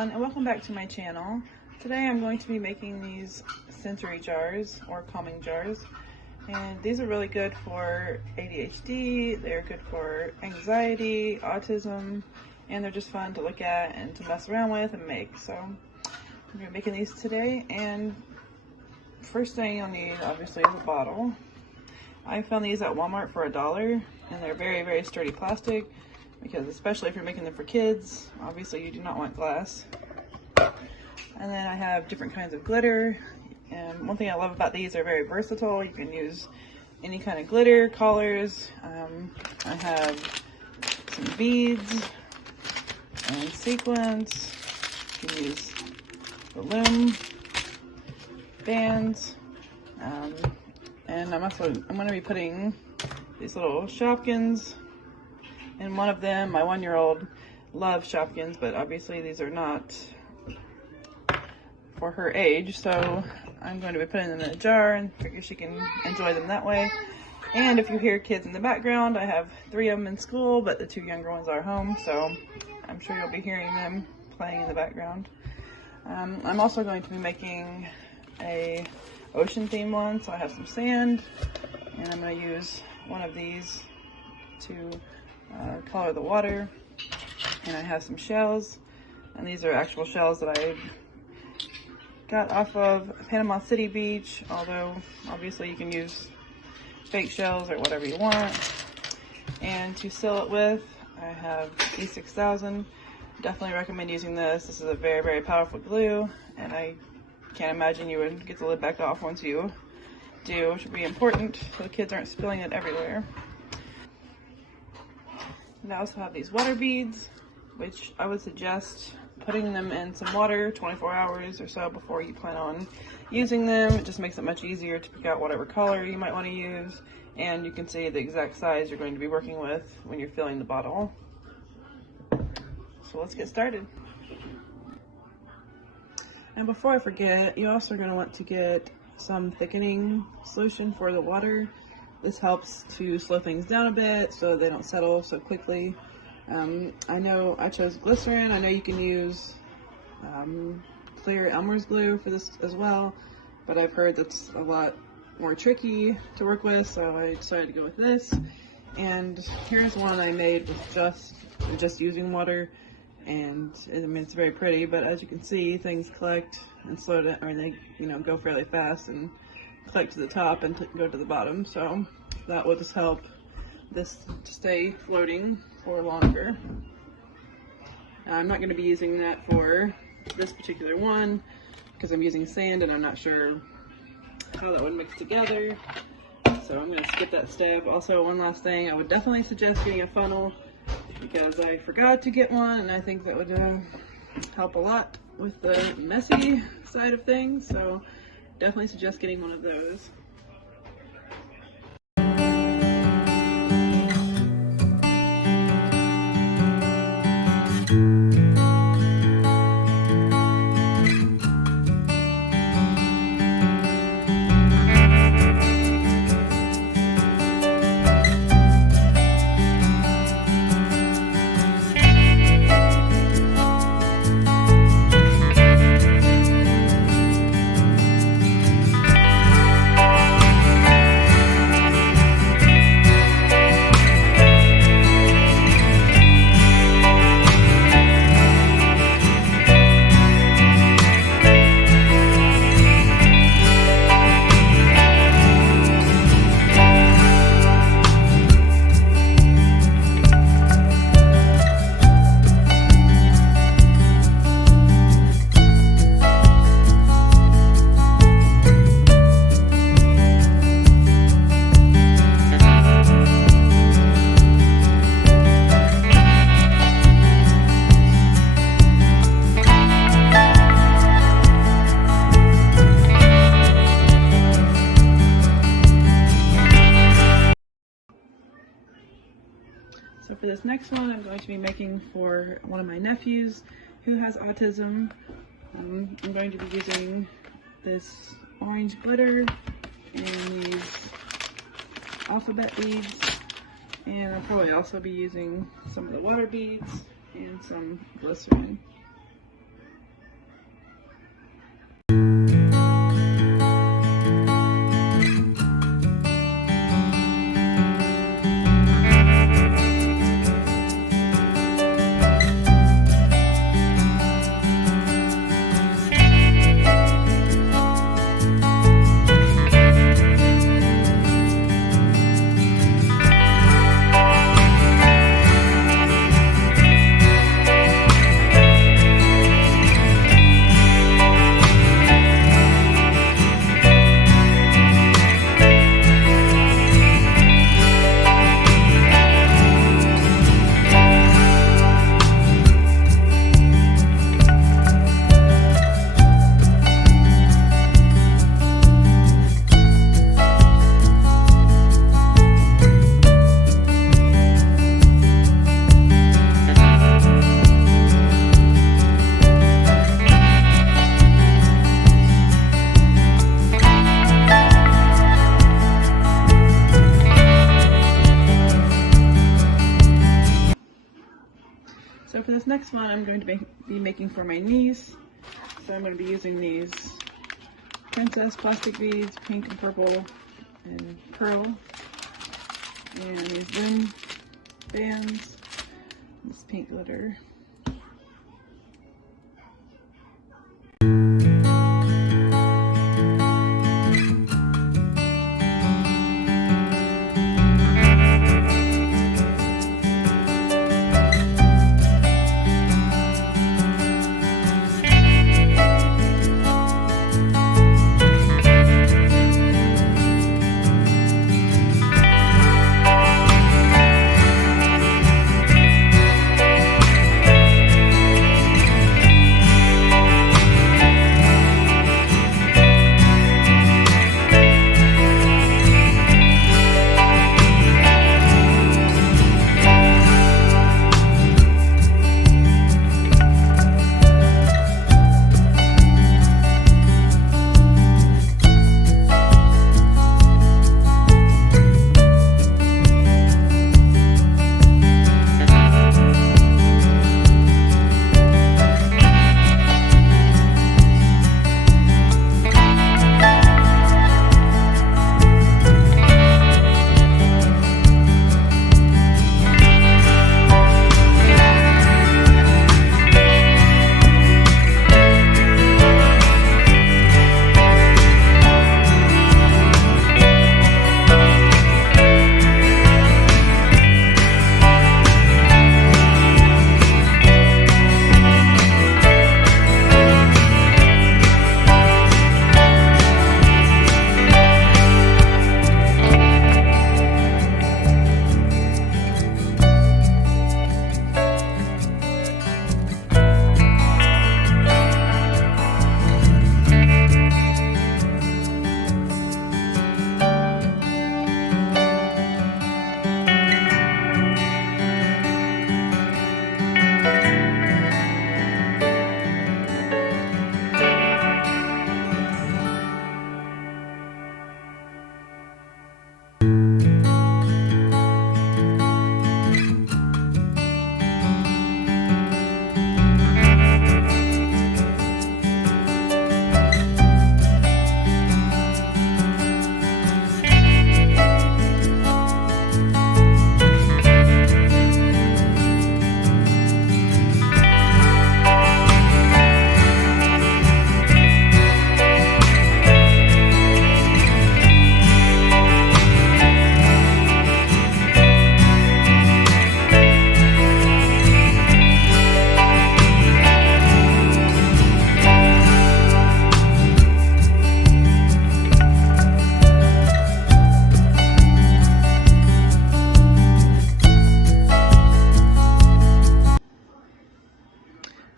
everyone, and welcome back to my channel. Today I'm going to be making these sensory jars or calming jars, and these are really good for ADHD, they're good for anxiety, autism, and they're just fun to look at and to mess around with and make. So I'm going to be making these today, and first thing you'll need obviously is a bottle. I found these at Walmart for $1, and they're very, very sturdy plastic, because especially if you're making them for kids, obviously you do not want glass. And then I have different kinds of glitter, and one thing I love about these, they're very versatile. You can use any kind of glitter, colors. I have some beads and sequins. You can use balloon bands, and I'm going to be putting these little Shopkins in one of them. My 1-year-old loves Shopkins, but obviously these are not for her age, so I'm going to be putting them in a jar and figure she can enjoy them that way. And if you hear kids in the background, I have 3 of them in school, but the 2 younger ones are home, so I'm sure you'll be hearing them playing in the background. I'm also going to be making a ocean theme one, so I have some sand, and I'm going to use one of these to color the water, and I have some shells, and these are actual shells that I got off of Panama City Beach, although obviously you can use fake shells or whatever you want. And to seal it with, I have E6000. Definitely recommend using this. This is a very, very powerful glue, and I can't imagine you would get the lid back off once you do, which would be important so the kids aren't spilling it everywhere. And I also have these water beads, which I would suggest putting them in some water 24 hours or so before you plan on using them. It just makes it much easier to pick out whatever color you might want to use, and you can see the exact size you're going to be working with when you're filling the bottle. So let's get started. And before I forget, you also are going to want to get some thickening solution for the water. This helps to slow things down a bit so they don't settle so quickly. I know I chose glycerin. I know you can use clear Elmer's glue for this as well, but I've heard that's a lot more tricky to work with, so I decided to go with this. And here's one I made with just using water, and I mean, it's very pretty, but as you can see, things collect and slow down, or they go fairly fast and collect to the top and go to the bottom, so that will just help this to stay floating for longer. I'm not going to be using that for this particular one because I'm using sand and I'm not sure how that would mix together, so I'm going to skip that step. Also, one last thing, I would definitely suggest getting a funnel because I forgot to get one, and I think that would help a lot with the messy side of things, so definitely suggest getting one of those. So for this next one, I'm going to be making for one of my nephews who has autism. I'm going to be using this orange glitter and these alphabet beads, and I'll probably also be using some of the water beads and some glycerin. next one I'm going to be making for my niece. So I'm going to be using these princess plastic beads, pink and purple and pearl, and these boom bands, this pink glitter.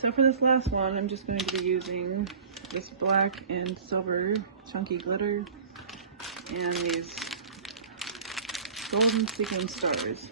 So for this last one, I'm just going to be using this black and silver chunky glitter and these golden sequin stars.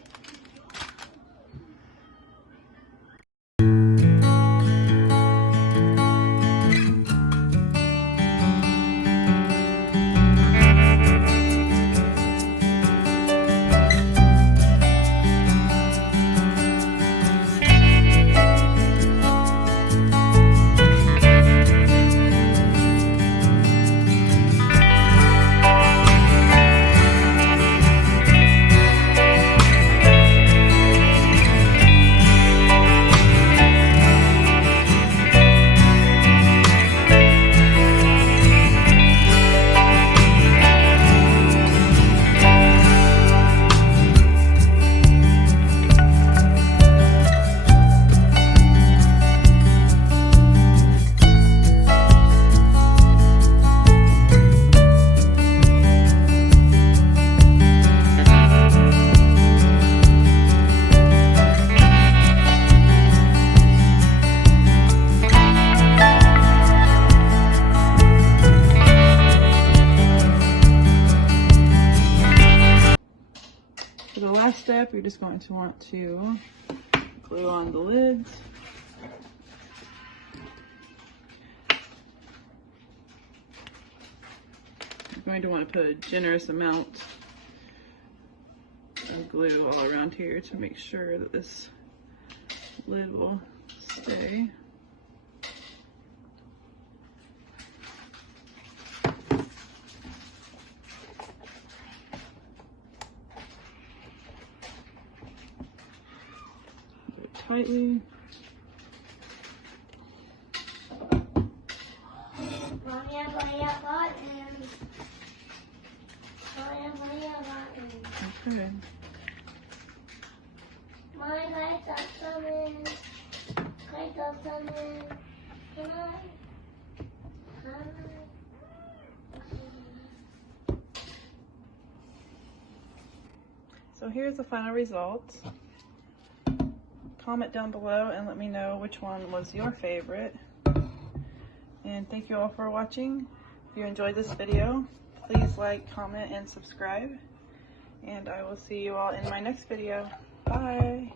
For the last step, you're just going to want to glue on the lids. You're going to want to put a generous amount of glue all around here to make sure that this lid will Okay. Do it tightly. Mommy, I play a button. Mommy, I play a button. Okay. Mommy, can I touch something? Can I touch something? Can I? So here's the final result. Comment down below and let me know which one was your favorite. And thank you all for watching. If you enjoyed this video, please like, comment, and subscribe. And I will see you all in my next video. Bye!